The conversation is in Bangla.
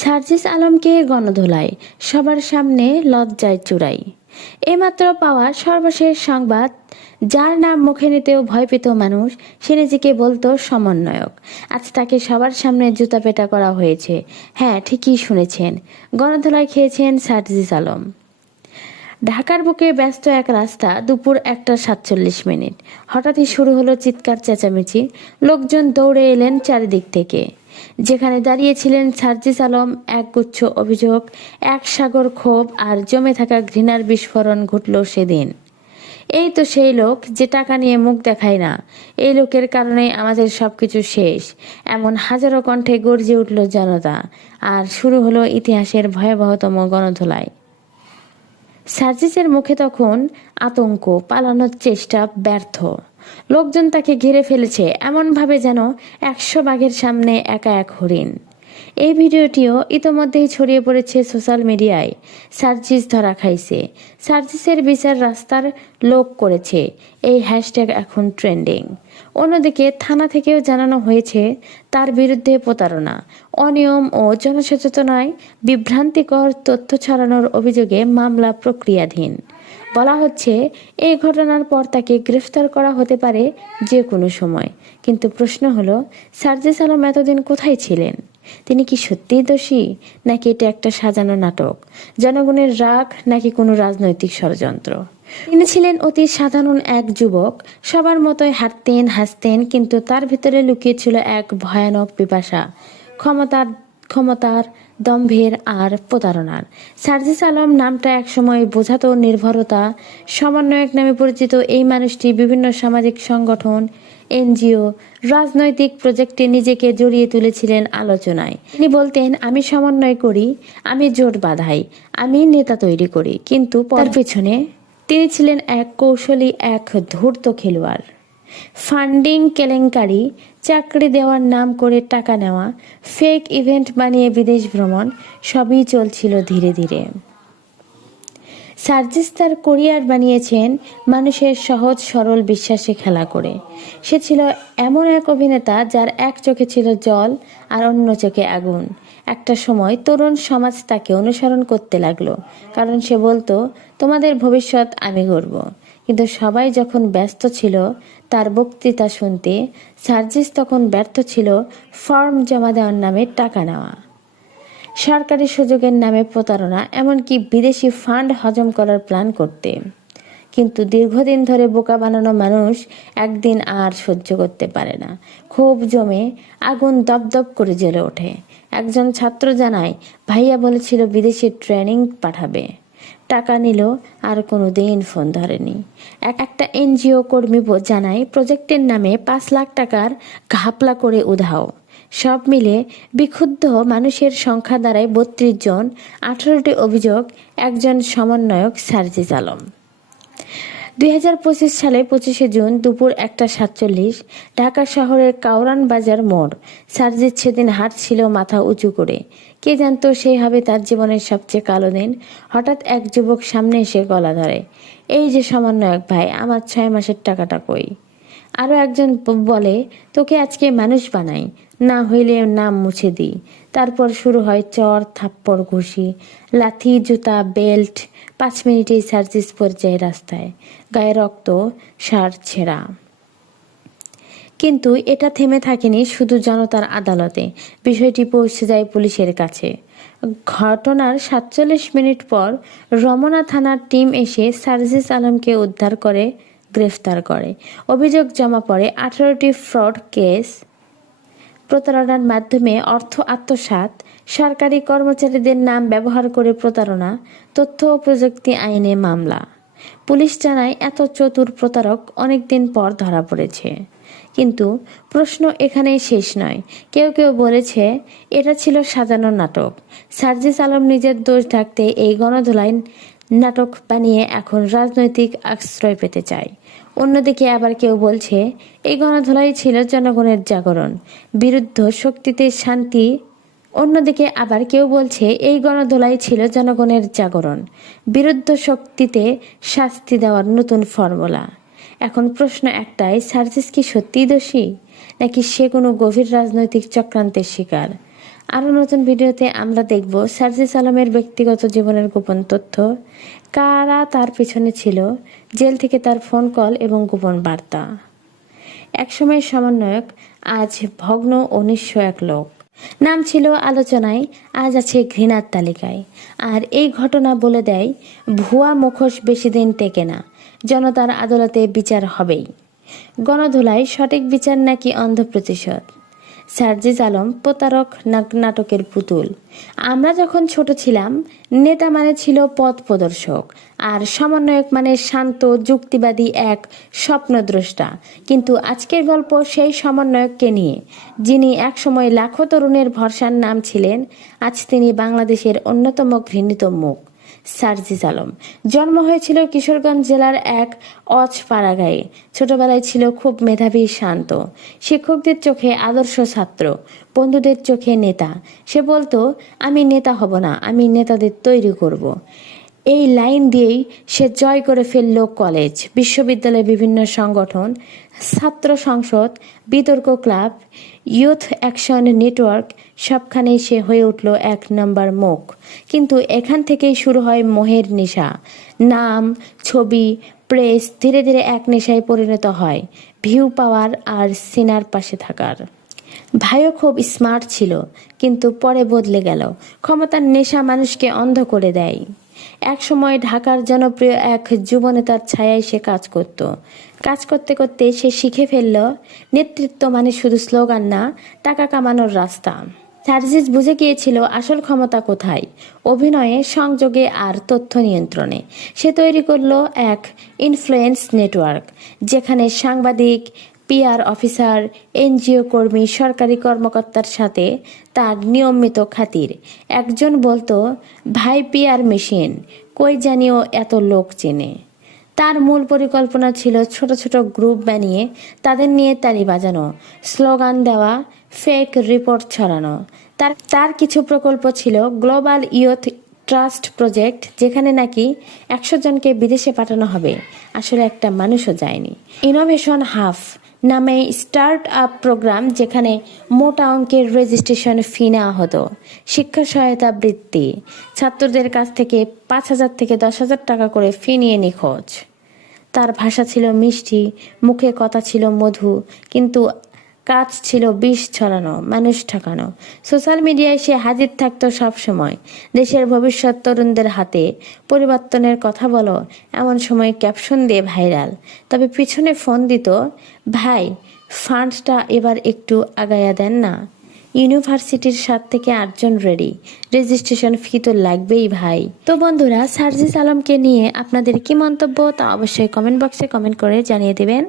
সার্জিস আলমকে গণধোলায়, সবার সামনে লজ্জায় চূড়াই। এইমাত্র পাওয়া সর্বশেষ সংবাদ, যার নাম মুখে নিতেও ভয় পেত মানুষ, সে নিজেকে বলতো সমন্বয়ক। আজ তাকে সবার সামনে জুতাপেটা করা হয়েছে। হ্যাঁ, ঠিকই শুনেছেন, গণধোলায় খেয়েছেন সার্জিস আলম। ঢাকার বুকে ব্যস্ত এক রাস্তা, দুপুর 1:47। হঠাৎই শুরু হলো চিৎকার চেঁচামেচি। লোকজন দৌড়ে এলেন চারিদিক থেকে। যেখানে দাঁড়িয়েছিলেন সার্জিস আলম, একগুচ্ছ অভিযোগ, এক সাগর ক্ষোভ আর জমে থাকা ঘৃণার বিস্ফোরণ ঘটল সেদিন। এই তো সেই লোক যে টাকা নিয়ে মুখ দেখায় না, এই লোকের কারণেই আমাদের সবকিছু শেষ, এমন হাজারো কণ্ঠে গর্জে উঠল জনতা। আর শুরু হলো ইতিহাসের ভয়াবহতম গণধোলাই। সার্জিসের মুখে তখন আতঙ্ক, পালানোর চেষ্টা ব্যর্থ। লোকজন তাকে ঘিরে ফেলেছে এমনভাবে যেন 100 বাঘের সামনে একা এক হরিণ। এই ভিডিওটিও ইতোমধ্যেই ছড়িয়ে পড়েছে সোশ্যাল মিডিয়ায়। সার্জিস ধরা খাইছে, সার্জিসের বিচার রাস্তার লোক করেছে, এই হ্যাশট্যাগ এখন ট্রেন্ডিং। অন্যদিকে থানা থেকেও জানানো হয়েছে তার বিরুদ্ধে প্রতারণা, অনিয়ম ও জনসচেতনায় বিভ্রান্তিকর তথ্য ছড়ানোর অভিযোগে মামলা প্রক্রিয়াধীন। বলা হচ্ছে এই ঘটনার পর তাকে গ্রেফতার করা হতে পারে যে কোনো সময়। কিন্তু প্রশ্ন হলো, সার্জিস আলম এতদিন কোথায় ছিলেন? তিনি কি সত্যিই দোষী, নাকি এটা একটা সাজানো নাটক, জনগণের রাগ, নাকি কোনো রাজনৈতিক ষড়যন্ত্র? তিনি ছিলেন অতি সাধারণ এক যুবক, সবার মতোই হাঁটতেন, হাসতেন, কিন্তু তার ভিতরে লুকিয়ে ছিল এক ভয়ানক পিপাসা, ক্ষমতার, দম্ভের আর প্রতারণার। সার্জিস আলম নামটা একসময় বোঝাতো নির্ভরতা। সমন্বয়ক নামে পরিচিত এই মানুষটি বিভিন্ন সামাজিক সংগঠন, এনজিও, রাজনৈতিক প্রজেক্টে নিজেকে জড়িয়ে তুলেছিলেন আলোচনায়। তিনি বলতেন, আমি সমন্বয় করি, আমি জোট বাঁধাই, আমি নেতা তৈরি করি, কিন্তু তার পেছনে তিনি ছিলেন এক কৌশলী, এক ধূর্ত খেলোয়াড়। ফান্ডিং কেলেঙ্কারি, চাকরি দেওয়ার নাম করে টাকা নেওয়া, ফেক ইভেন্ট বানিয়ে বিদেশ ভ্রমণ, সবই চলছিল ধীরে ধীরে। সার্জিস তার কোরিয়ার বানিয়েছেন মানুষের সহজ সরল বিশ্বাসে খেলা করে। সে ছিল এমন এক অভিনেতা যার এক চোখে ছিল জল আর অন্য চোখে আগুন। একটা সময় তরুণ সমাজ তাকে অনুসরণ করতে লাগলো, কারণ সে বলতো, তোমাদের ভবিষ্যৎ আমি গড়ব। কিন্তু সবাই যখন ব্যস্ত ছিল তার বক্তৃতা শুনতে, সার্জিস তখন ব্যর্থ ছিল ফর্ম জমা দেওয়ার নামে টাকা নেওয়া, সরকারি সুযোগের নামে প্রতারণা, এমনকি বিদেশি ফান্ড হজম করার প্ল্যান করতে। কিন্তু দীর্ঘদিন ধরে বোকা বানানো মানুষ একদিন আর সহ্য করতে পারে না। ক্ষোভ জমে আগুন দপদপ করে জ্বলে ওঠে। একজন ছাত্র জানায়, ভাইয়া বলেছিল বিদেশে ট্রেনিং পাঠাবে, টাকা নিল আর কোনো দিন ফোন ধরেনি। একটা এনজিও কর্মী জানায়, প্রজেক্টের নামে 5 লাখ টাকার ঘাপলা করে উধাও। সব মিলে বিক্ষুব্ধ মানুষের সংখ্যা দাঁড়ায় 32 জন। 18টি অভিযোগ, একজন সমন্বয়ক সার্জিস আলম। 2025 সালে 25শে জুন দুপুর 1:47 ঢাকা শহরের কাউরান বাজার মোড়। সার্জিস সেদিন হাঁটছিল মাথা উঁচু করে। কে জানতো সেই হবে তার জীবনের সবচেয়ে কালো দিন। হঠাৎ এক যুবক সামনে এসে গলা ধরে, এই যে সমন্বয়ক ভাই, আমার 6 মাসের টাকাটা কই? আরও একজন বলে, তোকে আজকে মানুষ বানাই, না হইলে নাম মুছে দিই। তারপর শুরু হয় চর, থাপ্পড়, ঘুষি, লাথি, জুতা, বেল্ট। 5 মিনিটেই সার্জিস পর্যায়ে রাস্তায়, গায়ে রক্ত, সার ছেঁড়া। কিন্তু এটা থেমে থাকেনি শুধু জনতার আদালতে, বিষয়টি পৌঁছে যায় পুলিশের কাছে। ঘটনার 47 মিনিট পর রমনা থানার টিম এসে সার্জিস আলমকে উদ্ধার করে, গ্রেফতার করে। অভিযোগ জমা পড়ে 18টি ফ্রড কেস, প্রতারণার মাধ্যমে অর্থ আত্মসাৎ, সরকারি কর্মচারীদের নাম ব্যবহার করে প্রতারণা, তথ্য ও প্রযুক্তি আইনে মামলা। পুলিশ জানায়, এত চতুর প্রতারক অনেকদিন পর ধরা পড়েছে। কিন্তু প্রশ্ন এখানেই শেষ নয়। কেউ কেউ বলেছে এটা ছিল সাজানো নাটক। সার্জিস আলম নিজের দোষ ঢাকতে এই গণধোলাই নাটক বানিয়ে এখন রাজনৈতিক আশ্রয় পেতে চায়। অন্যদিকে আবার কেউ বলছে এই গণধোলাই ছিল জনগণের জাগরণ, বিরুদ্ধ শক্তিতে শান্তি। অন্যদিকে আবার কেউ বলছে এই গণধোলাই ছিল জনগণের জাগরণ, বিরুদ্ধ শক্তিতে শাস্তি দেওয়ার নতুন ফর্মুলা। এখন প্রশ্ন একটাই, সার্জিস কি সত্যিই দোষী, নাকি সে কোনো গভীর রাজনৈতিক চক্রান্তের শিকার? আরও নতুন ভিডিওতে আমরা দেখব সার্জিস আলমের ব্যক্তিগত জীবনের গোপন তথ্য, কারা তার পিছনে ছিল, জেল থেকে তার ফোন কল এবং গোপন বার্তা। একসময় সমন্বয়ক, আজ ভগ্ন ও নিঃস্ব এক লোক। নাম ছিল আলোচনায়, আজ আছে ঘৃণার তালিকায়। আর এই ঘটনা বলে দেয়, ভুয়া মুখোশ বেশি দিন টেকে না, জনতার আদালতে বিচার হবেই। গণধোলায় সঠিক বিচার নাকি অন্ধ প্রতিশোধ। সার্জিস আলম প্রতারক নাটকের পুতুল। আমরা যখন ছোট ছিলাম, নেতা মানে ছিল পথ প্রদর্শক, আর সমন্বয়ক মানে শান্ত যুক্তিবাদী এক স্বপ্নদ্রষ্টা। কিন্তু আজকের গল্প সেই সমন্বয়ককে নিয়ে, যিনি একসময় লাখো তরুণের ভরসার নাম ছিলেন। আজ তিনি বাংলাদেশের অন্যতম ঘৃণিত মুখ। সার্জিস আলম জন্ম হয়েছিল কিশোরগঞ্জ জেলার এক পাড়াগাঁয়ে। ছোটবেলায় ছিল খুব মেধাবী, শান্ত, শিক্ষকদের চোখে আদর্শ ছাত্র, বন্ধুদের চোখে নেতা। সে বলতো, আমি নেতা হব না, আমি নেতাদের তৈরি করব। এই লাইন দিয়েই সে জয় করে ফেলল কলেজ, বিশ্ববিদ্যালয়ের বিভিন্ন সংগঠন, ছাত্র সংসদ, বিতর্ক ক্লাব, ইউথ অ্যাকশন নেটওয়ার্ক, সবখানেই সে হয়ে উঠল এক নম্বর মুখ। কিন্তু এখান থেকেই শুরু হয় মোহের নেশা। নাম, ছবি, প্রেস ধীরে ধীরে এক নেশায় পরিণত হয়, ভিউ পাওয়ার আর সিনার পাশে থাকার। ভাইও খুব স্মার্ট ছিল, কিন্তু পরে বদলে গেল। ক্ষমতার নেশা মানুষকে অন্ধ করে দেয়। এক সময় ঢাকার জনপ্রিয় এক যুবনেতার ছায়ায় সে কাজ করত। কাজ করতে করতে সে শিখে ফেলল, নেতৃত্ব মানে শুধু স্লোগান না, টাকা কামানোর রাস্তা। সার্জিস বুঝে গিয়েছিল আসল ক্ষমতা কোথায়, অভিনয়ে, সংযোগে আর তথ্য নিয়ন্ত্রণে। সে তৈরি করলো এক ইনফ্লুয়েন্স নেটওয়ার্ক, যেখানে সাংবাদিক, পিআর অফিসার, এনজিও কর্মী, সরকারি কর্মকর্তার সাথে তার নিয়মিত খাতির। একজন বলতো, ভাই পিআর মেশিন, কই জানিও এত লোক চেনে। তার মূল পরিকল্পনা ছিল ছোট ছোট গ্রুপ বানিয়ে তাদের নিয়ে তালি বাজানো, স্লোগান দেওয়া, ফেক রিপোর্ট ছড়ানো। তার কিছু প্রকল্প ছিল গ্লোবাল ইয়ুথ ট্রাস্ট প্রজেক্ট, যেখানে নাকি 100 জনকে বিদেশে পাঠানো হবে, আসলে একটা মানুষও যায়নি। ইনোভেশন হাব নামে স্টার্ট আপ প্রোগ্রাম, যেখানে মোটা অঙ্কের রেজিস্ট্রেশন ফি নেওয়া হতো। শিক্ষা সহায়তা বৃত্তি, ছাত্রদের কাছ থেকে 5,000 থেকে 10,000 টাকা করে ফি নিয়ে নিখোঁজ। তার ভাষা ছিল মিষ্টি, মুখে কথা ছিল মধু, কিন্তু কাজ ছিল বিষ ছড়ানো, মানুষ ঠকানো। সোশ্যাল মিডিয়ায় সে হাজির থাকতো সব সময়, দেশের ভবিষ্যৎ তরুণদের হাতে পরিবর্তনের কথা বলো, এমন সময় ক্যাপশন দিয়ে ভাইরাল। তবে পিছনে ফোন দিত, ভাই ফান্ডটা এবার একটু আগায়া দেন না, ইউনিভার্সিটির 7 থেকে 8 জন রেডি, রেজিস্ট্রেশন ফি তো লাগবেই ভাই। তো বন্ধুরা, সার্জিস আলমকে নিয়ে আপনাদের কি মন্তব্য তা অবশ্যই কমেন্ট বক্সে কমেন্ট করে জানিয়ে দেবেন।